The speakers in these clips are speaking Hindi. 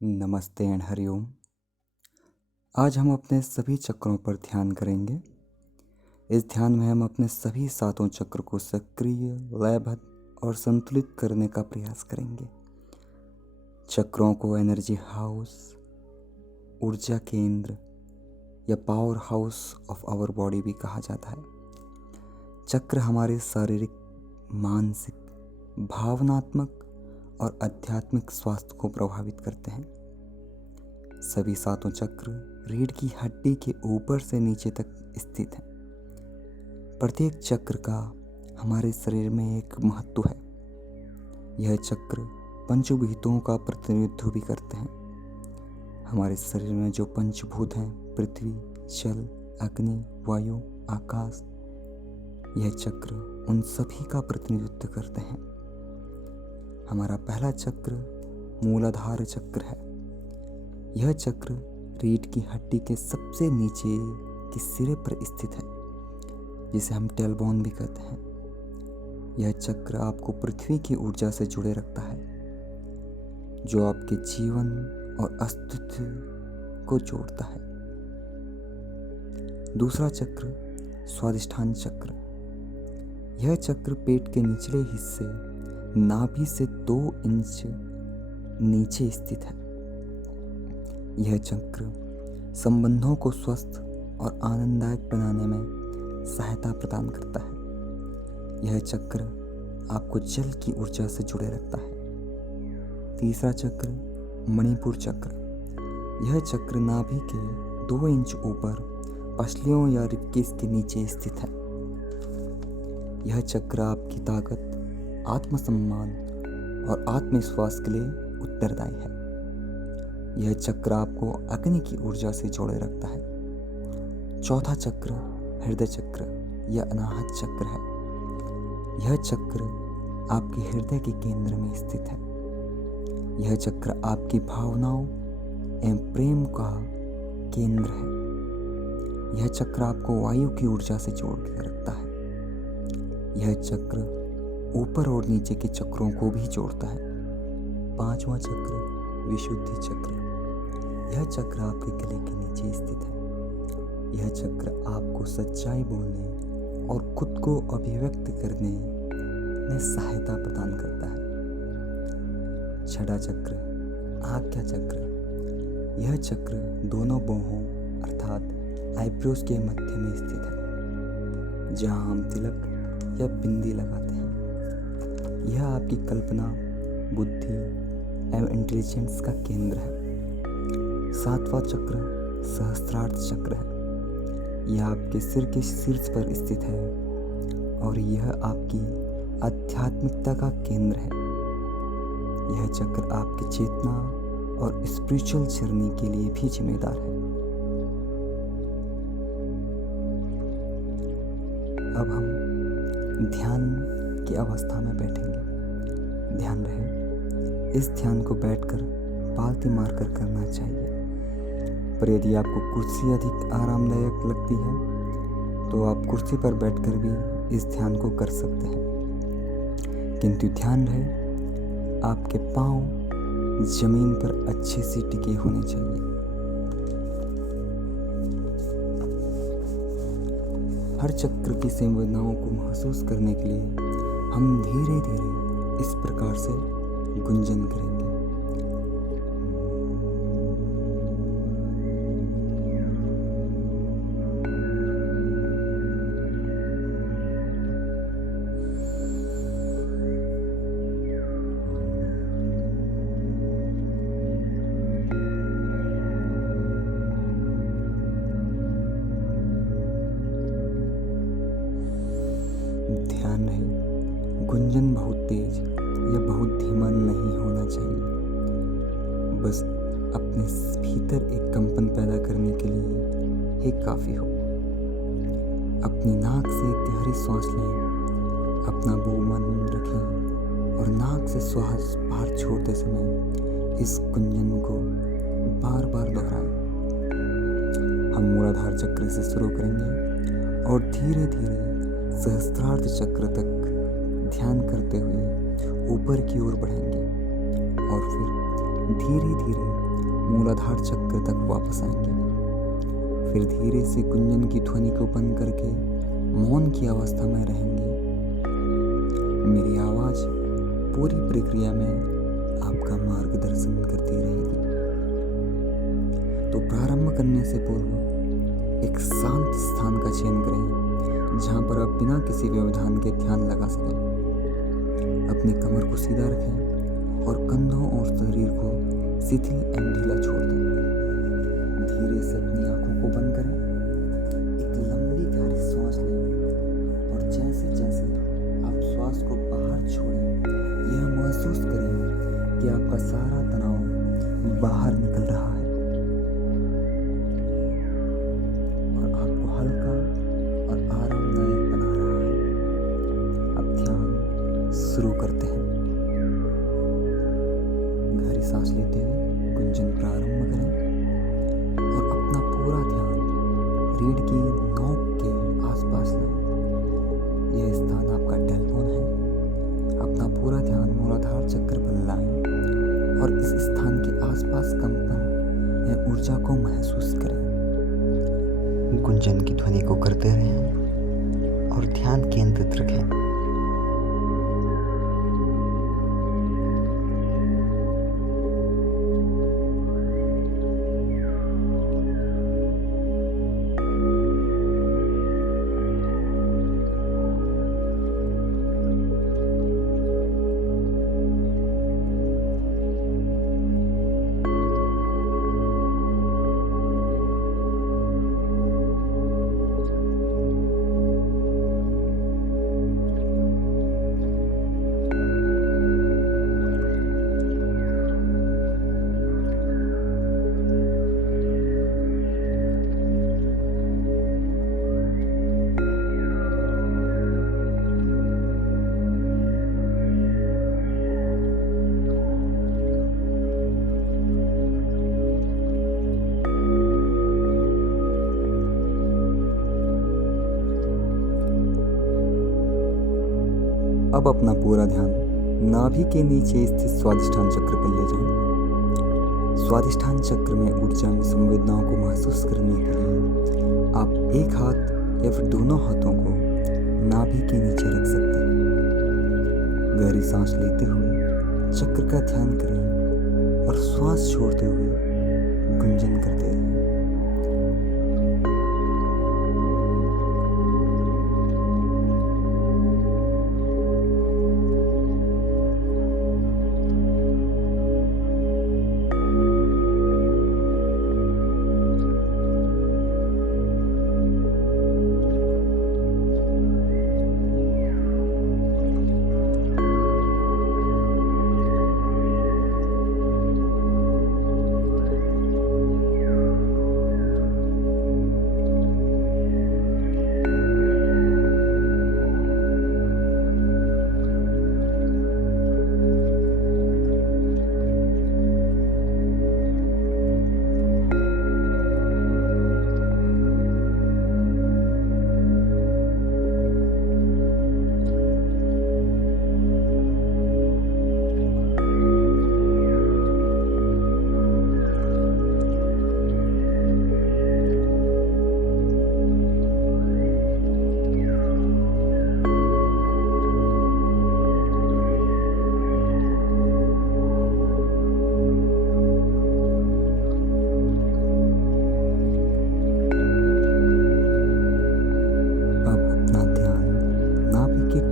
नमस्ते एंड हरिओम। आज हम अपने सभी चक्रों पर ध्यान करेंगे। इस ध्यान में हम अपने सभी सातों चक्र को सक्रिय, लयबद्ध और संतुलित करने का प्रयास करेंगे। चक्रों को एनर्जी हाउस, ऊर्जा केंद्र या power house of our body भी कहा जाता है। चक्र हमारे शारीरिक, मानसिक, भावनात्मक और आध्यात्मिक स्वास्थ्य को प्रभावित करते हैं। सभी सातों चक्र रीढ़ की हड्डी के ऊपर से नीचे तक स्थित हैं। प्रत्येक चक्र का हमारे शरीर में एक महत्व है। यह चक्र पंचभूतों का प्रतिनिधित्व भी करते हैं। हमारे शरीर में जो पंचभूत हैं, पृथ्वी, जल, अग्नि, वायु, आकाश, यह चक्र उन सभी का प्रतिनिधित्व करते हैं। हमारा पहला चक्र मूलाधार चक्र है। यह चक्र रीढ़ की हड्डी के सबसे नीचे के सिरे पर स्थित है, जिसे हम टेलबोन भी कहते हैं। यह चक्र आपको पृथ्वी की ऊर्जा से जुड़े रखता है, जो आपके जीवन और अस्तित्व को जोड़ता है। दूसरा चक्र स्वादिष्ठान चक्र। यह चक्र पेट के निचले हिस्से नाभि से 2 इंच नीचे स्थित है। यह चक्र संबंधों को स्वस्थ और आनंददायक बनाने में सहायता प्रदान करता है। यह चक्र आपको जल की ऊर्जा से जुड़े रखता है। तीसरा चक्र मणिपुर चक्र। यह चक्र नाभि के 2 इंच ऊपर पसलियों या रिब्केज के नीचे स्थित है। यह चक्र आपकी ताकत, आत्मसम्मान और आत्मविश्वास के लिए उत्तरदायी है। यह चक्र आपको अग्नि की ऊर्जा से जोड़े रखता है। चौथा चक्र हृदय चक्र या अनाहत चक्र है। यह चक्र आपके हृदय के केंद्र में स्थित है। यह चक्र आपकी भावनाओं एवं प्रेम का केंद्र है। यह चक्र आपको वायु की ऊर्जा से जोड़ के रखता है। यह चक्र ऊपर और नीचे के चक्रों को भी जोड़ता है। पांचवा चक्र विशुद्धि चक्र। यह चक्र आपके गले के नीचे स्थित है। यह चक्र आपको सच्चाई बोलने और खुद को अभिव्यक्त करने में सहायता प्रदान करता है। छठा चक्र आज्ञा चक्र। यह चक्र दोनों बाहों अर्थात आईब्रोज के मध्य में स्थित है, जहां हम तिलक या बिंदी लगाते हैं। यह आपकी कल्पना, बुद्धि एवं इंटेलिजेंस का केंद्र है। सातवां चक्र सहस्त्रार्थ चक्र है। यह आपके सिर के शीर्ष पर स्थित है और यह आपकी आध्यात्मिकता का केंद्र है। यह चक्र आपकी चेतना और स्पिरिचुअल जर्नी के लिए भी जिम्मेदार है। अब हम ध्यान की अवस्था में बैठेंगे। ध्यान रहे, इस ध्यान को बैठकर पालती मारकर करना चाहिए। पर यदि आपको कुर्सी अधिक आरामदायक लगती है तो आप कुर्सी पर बैठकर भी इस ध्यान को कर सकते हैं। किंतु ध्यान रहे, आपके पांव जमीन पर अच्छे से टिके होने चाहिए। हर चक्र की संवेदनाओं को महसूस करने के लिए हम धीरे धीरे इस प्रकार से गुंजन करेंगे। ध्यान रहे, गुंजन बहुत तेज या बहुत धीमा नहीं होना चाहिए। बस अपने भीतर एक कंपन पैदा करने के लिए ही काफी हो। अपनी नाक से गहरी सांस लें, अपना मुंह बंद रखें और नाक से श्वास बाहर छोड़ते समय इस गुंजन को बार बार दोहराएं। हम मूलाधार चक्र से शुरू करेंगे और धीरे धीरे सहस्त्रार्थ चक्र तक ध्यान करते हुए ऊपर की ओर बढ़ेंगे और फिर धीरे धीरे मूलाधार चक्र तक वापस आएंगे। फिर धीरे से गुंजन की ध्वनि को बंद करके मौन की अवस्था में रहेंगे। मेरी आवाज पूरी प्रक्रिया में आपका मार्गदर्शन करती रहेगी। तो प्रारंभ करने से पूर्व एक शांत स्थान का चयन करें जहां पर आप बिना किसी व्यवधान के ध्यान लगा सकें। अपनी कमर को सीधा रखें और कंधों और शरीर को शिथिल एवं ढीला छोड़ दें। धीरे से अपनी आंखों को बंद करें, एक लंबी गहरी सांस लें और जैसे जैसे आप श्वास को बाहर छोड़ें, यह महसूस करें कि आपका सारा तनाव बाहर निकल रहा है और आपको हल्का और आरामदायक बना रहा है। अब ध्यान शुरू करते हैं। गहरी सांस लेते हुए गुंजन प्रारंभ करें और अपना पूरा ध्यान रीढ़ की नोक के आसपास लाएं। यह स्थान आपका टेलबोन है। अपना पूरा ध्यान मूलाधार चक्र पर लाएं और इस स्थान के आसपास कंपन या ऊर्जा को महसूस करें। गुंजन की ध्वनि को करते रहें और ध्यान केंद्रित रखें। अब अपना पूरा ध्यान नाभि के नीचे स्थित स्वादिष्ठान चक्र पर ले जाएं। स्वादिष्ठान चक्र में ऊर्जा में संवेदनाओं को महसूस करने के लिए आप एक हाथ या फिर दोनों हाथों को नाभि के नीचे रख सकते हैं। गहरी सांस लेते हुए चक्र का ध्यान करें और श्वास छोड़ते हुए गुंजन करते रहें।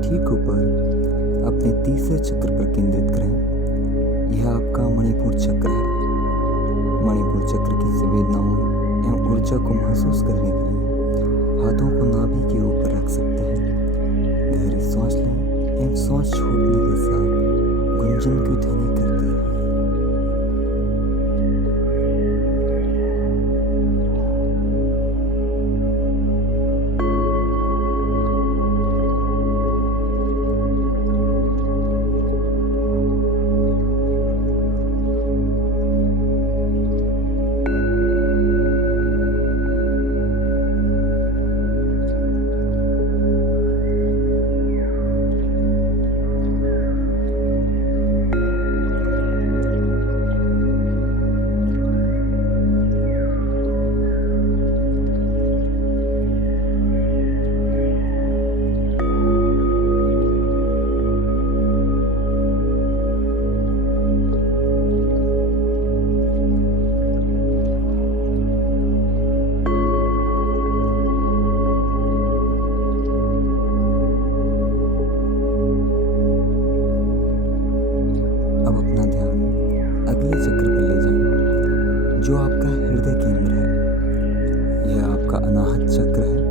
ठीक ऊपर अपने तीसरे चक्र पर केंद्रित करें। यह आपका मणिपुर चक्र है। मणिपुर चक्र की संवेदनाओं एवं ऊर्जा को महसूस करने के लिए हाथों को नाभि के ऊपर रख सकते हैं। गहरी सांस लें एवं सांस छोड़ने के साथ गुंजन की ध्वनि करते रहें। चक्र पर ले जाएं, जो आपका हृदय केंद्र है। यह आपका अनाहत चक्र है